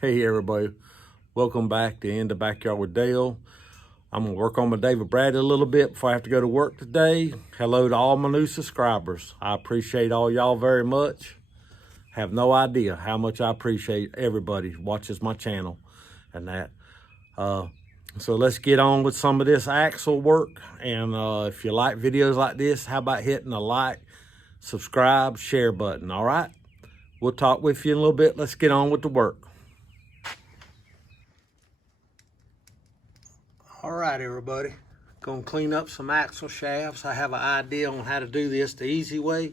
Hey everybody, welcome back to In the Backyard with Dale. I'm gonna work on my David Bradley a little bit before I have to go to work today. Hello to all my new subscribers. I appreciate all y'all very much. Have no idea how much I appreciate everybody who watches my channel and that. So let's get on with some of this axle work. And if you like videos like this, how about hitting the like, subscribe, share button, all right? We'll talk with you in a little bit. Let's get on with the work. All right, everybody, gonna clean up some axle shafts. I have an idea on how to do this the easy way.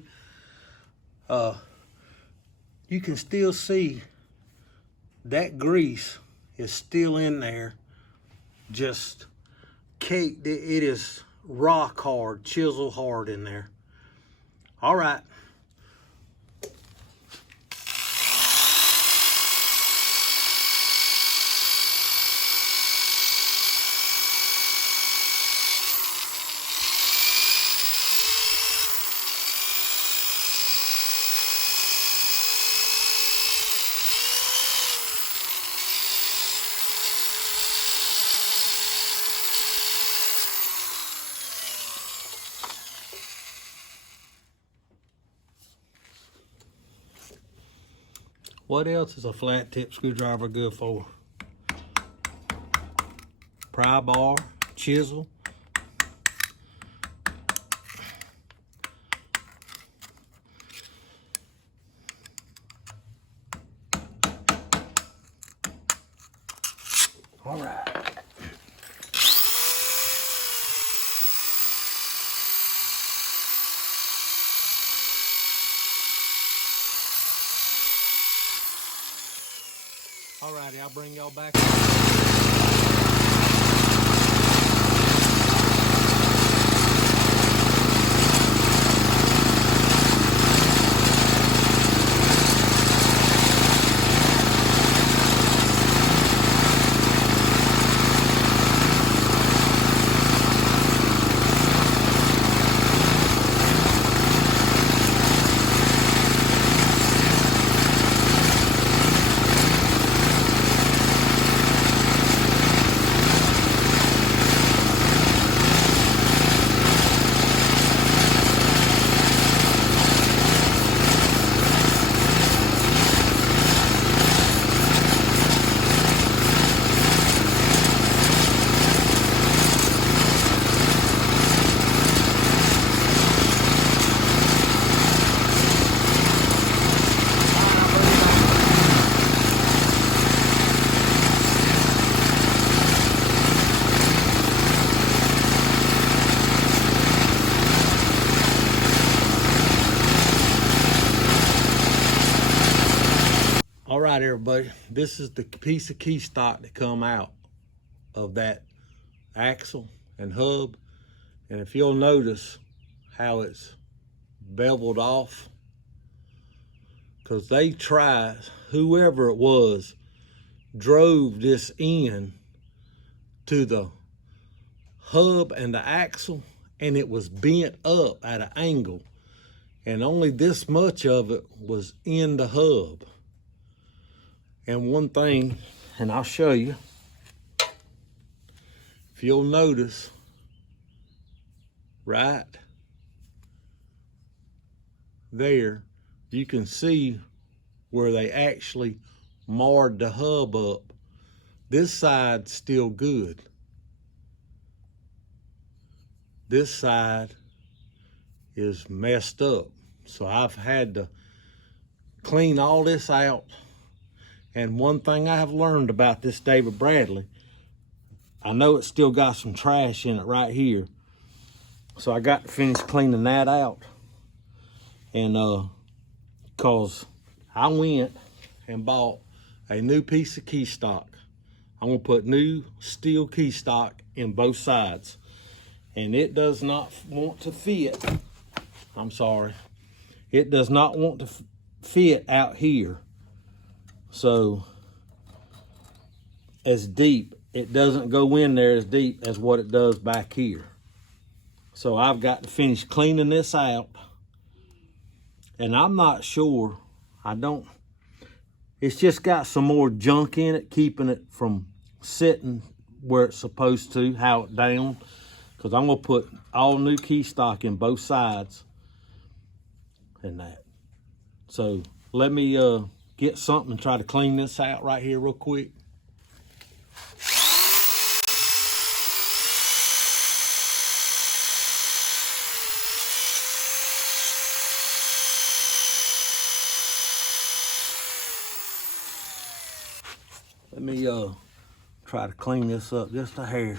You can still see that grease is still in there, just caked. It is rock hard, chisel hard in there. All right. What else is a flat tip screwdriver good for? Pry bar, chisel. All right. Alrighty, I'll bring y'all back. All right, everybody, this is the piece of key stock that come out of that axle and hub. And if you'll notice how it's beveled off, because they tried, whoever it was, drove this in to the hub and the axle, and it was bent up at an angle, and only this much of it was in the hub. And one thing, and I'll show you, if you'll notice, right there, you can see where they actually marred the hub up. This side's still good. This side is messed up. So I've had to clean all this out. And one thing I have learned about this David Bradley, I know it's still got some trash in it right here. So I got to finish cleaning that out. And cause I went and bought a new piece of key stock. I'm gonna put new steel key stock in both sides. And it does not want to fit, I'm sorry. It does not want to fit out here. So, as deep, it doesn't go in there as deep as what it does back here. So I've got to finish cleaning this out. And I'm not sure, It's just got some more junk in it, keeping it from sitting where it's supposed to, how it down. Because I'm going to put all new key stock in both sides and that. So let me get something and try to clean this out right here real quick. Let me try to clean this up just a hair.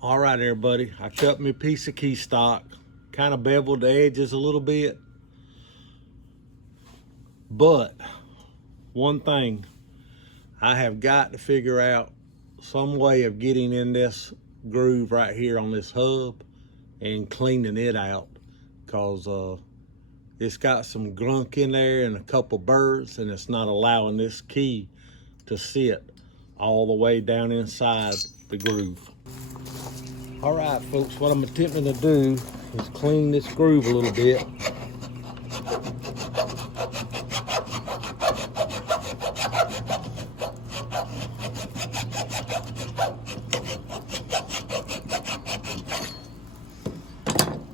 All right, everybody. I cut me a piece of key stock, kind of beveled the edges a little bit. But one thing, I have got to figure out some way of getting in this groove right here on this hub and cleaning it out, because it's got some gunk in there and a couple burrs, and it's not allowing this key to sit all the way down inside the groove. All right, folks, what I'm attempting to do is clean this groove a little bit.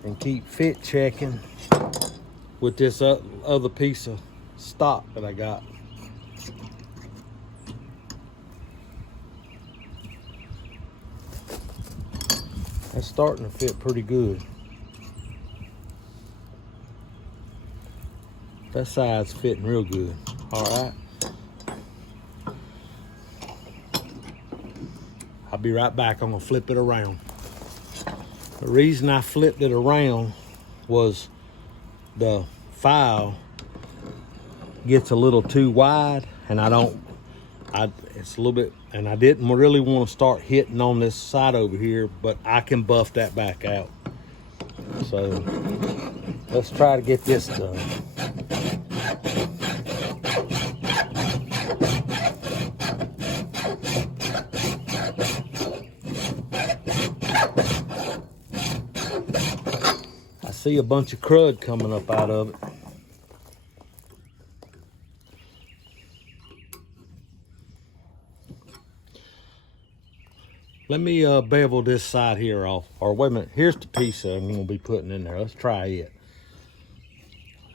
And keep fit checking with this other piece of stock that I got. That's starting to fit pretty good. That side's fitting real good. All right. I'll be right back. I'm gonna flip it around. The reason I flipped it around was the file gets a little too wide, and it's a little bit, and I didn't really want to start hitting on this side over here, but I can buff that back out. So let's try to get this done. I see a bunch of crud coming up out of it. Let me bevel this side here off. Or wait a minute, here's the piece I'm gonna be putting in there. Let's try it.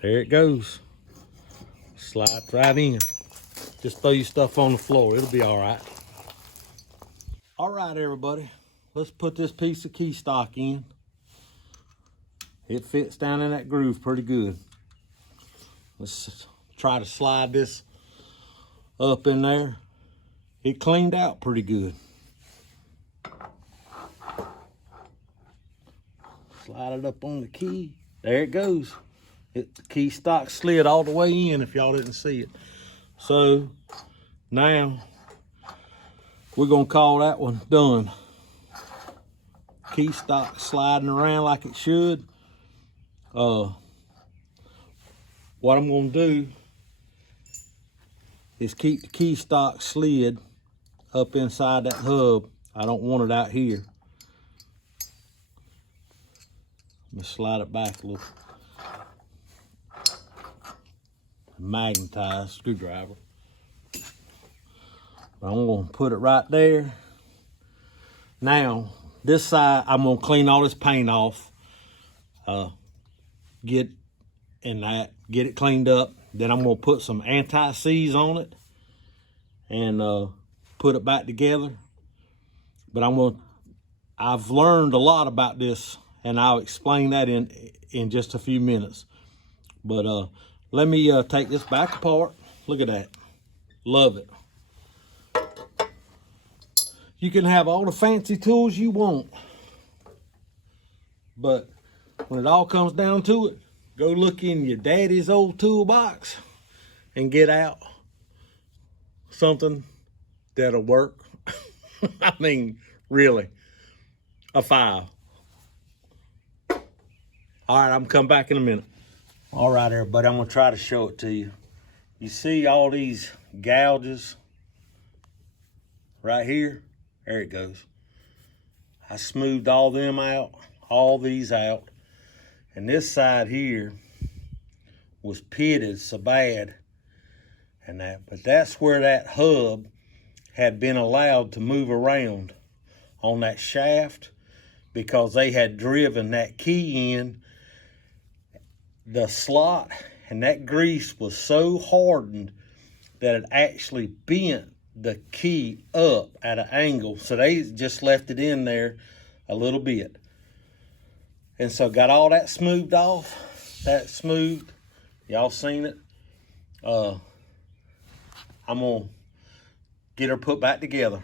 There it goes. Slide right in. Just throw your stuff on the floor, it'll be all right. All right, everybody. Let's put this piece of key stock in. It fits down in that groove pretty good. Let's try to slide this up in there. It cleaned out pretty good. Slide it up on the key. There it goes. The key stock slid all the way in if y'all didn't see it. So now we're gonna call that one done. Key stock sliding around like it should. What I'm gonna do is keep the key stock slid up inside that hub. I don't want it out here. Let me slide it back a little. Magnetized screwdriver. I'm gonna put it right there. Now, this side, I'm gonna clean all this paint off. Get it cleaned up. Then I'm gonna put some anti-seize on it and put it back together. But I've learned a lot about this, and I'll explain that in just a few minutes. But let me take this back apart. Look at that. Love it. You can have all the fancy tools you want, but when it all comes down to it, go look in your daddy's old toolbox and get out something that'll work. I mean, really, a file. All right, I'm coming back in a minute. All right, everybody, I'm gonna try to show it to you. You see all these gouges right here? There it goes. I smoothed all them out, all these out. And this side here was pitted so bad. But that's where that hub had been allowed to move around on that shaft, because they had driven that key in the slot, and that grease was so hardened that it actually bent the key up at an angle. So they just left it in there a little bit. And so got all that smoothed off. That smoothed. Y'all seen it. I'm gonna get her put back together.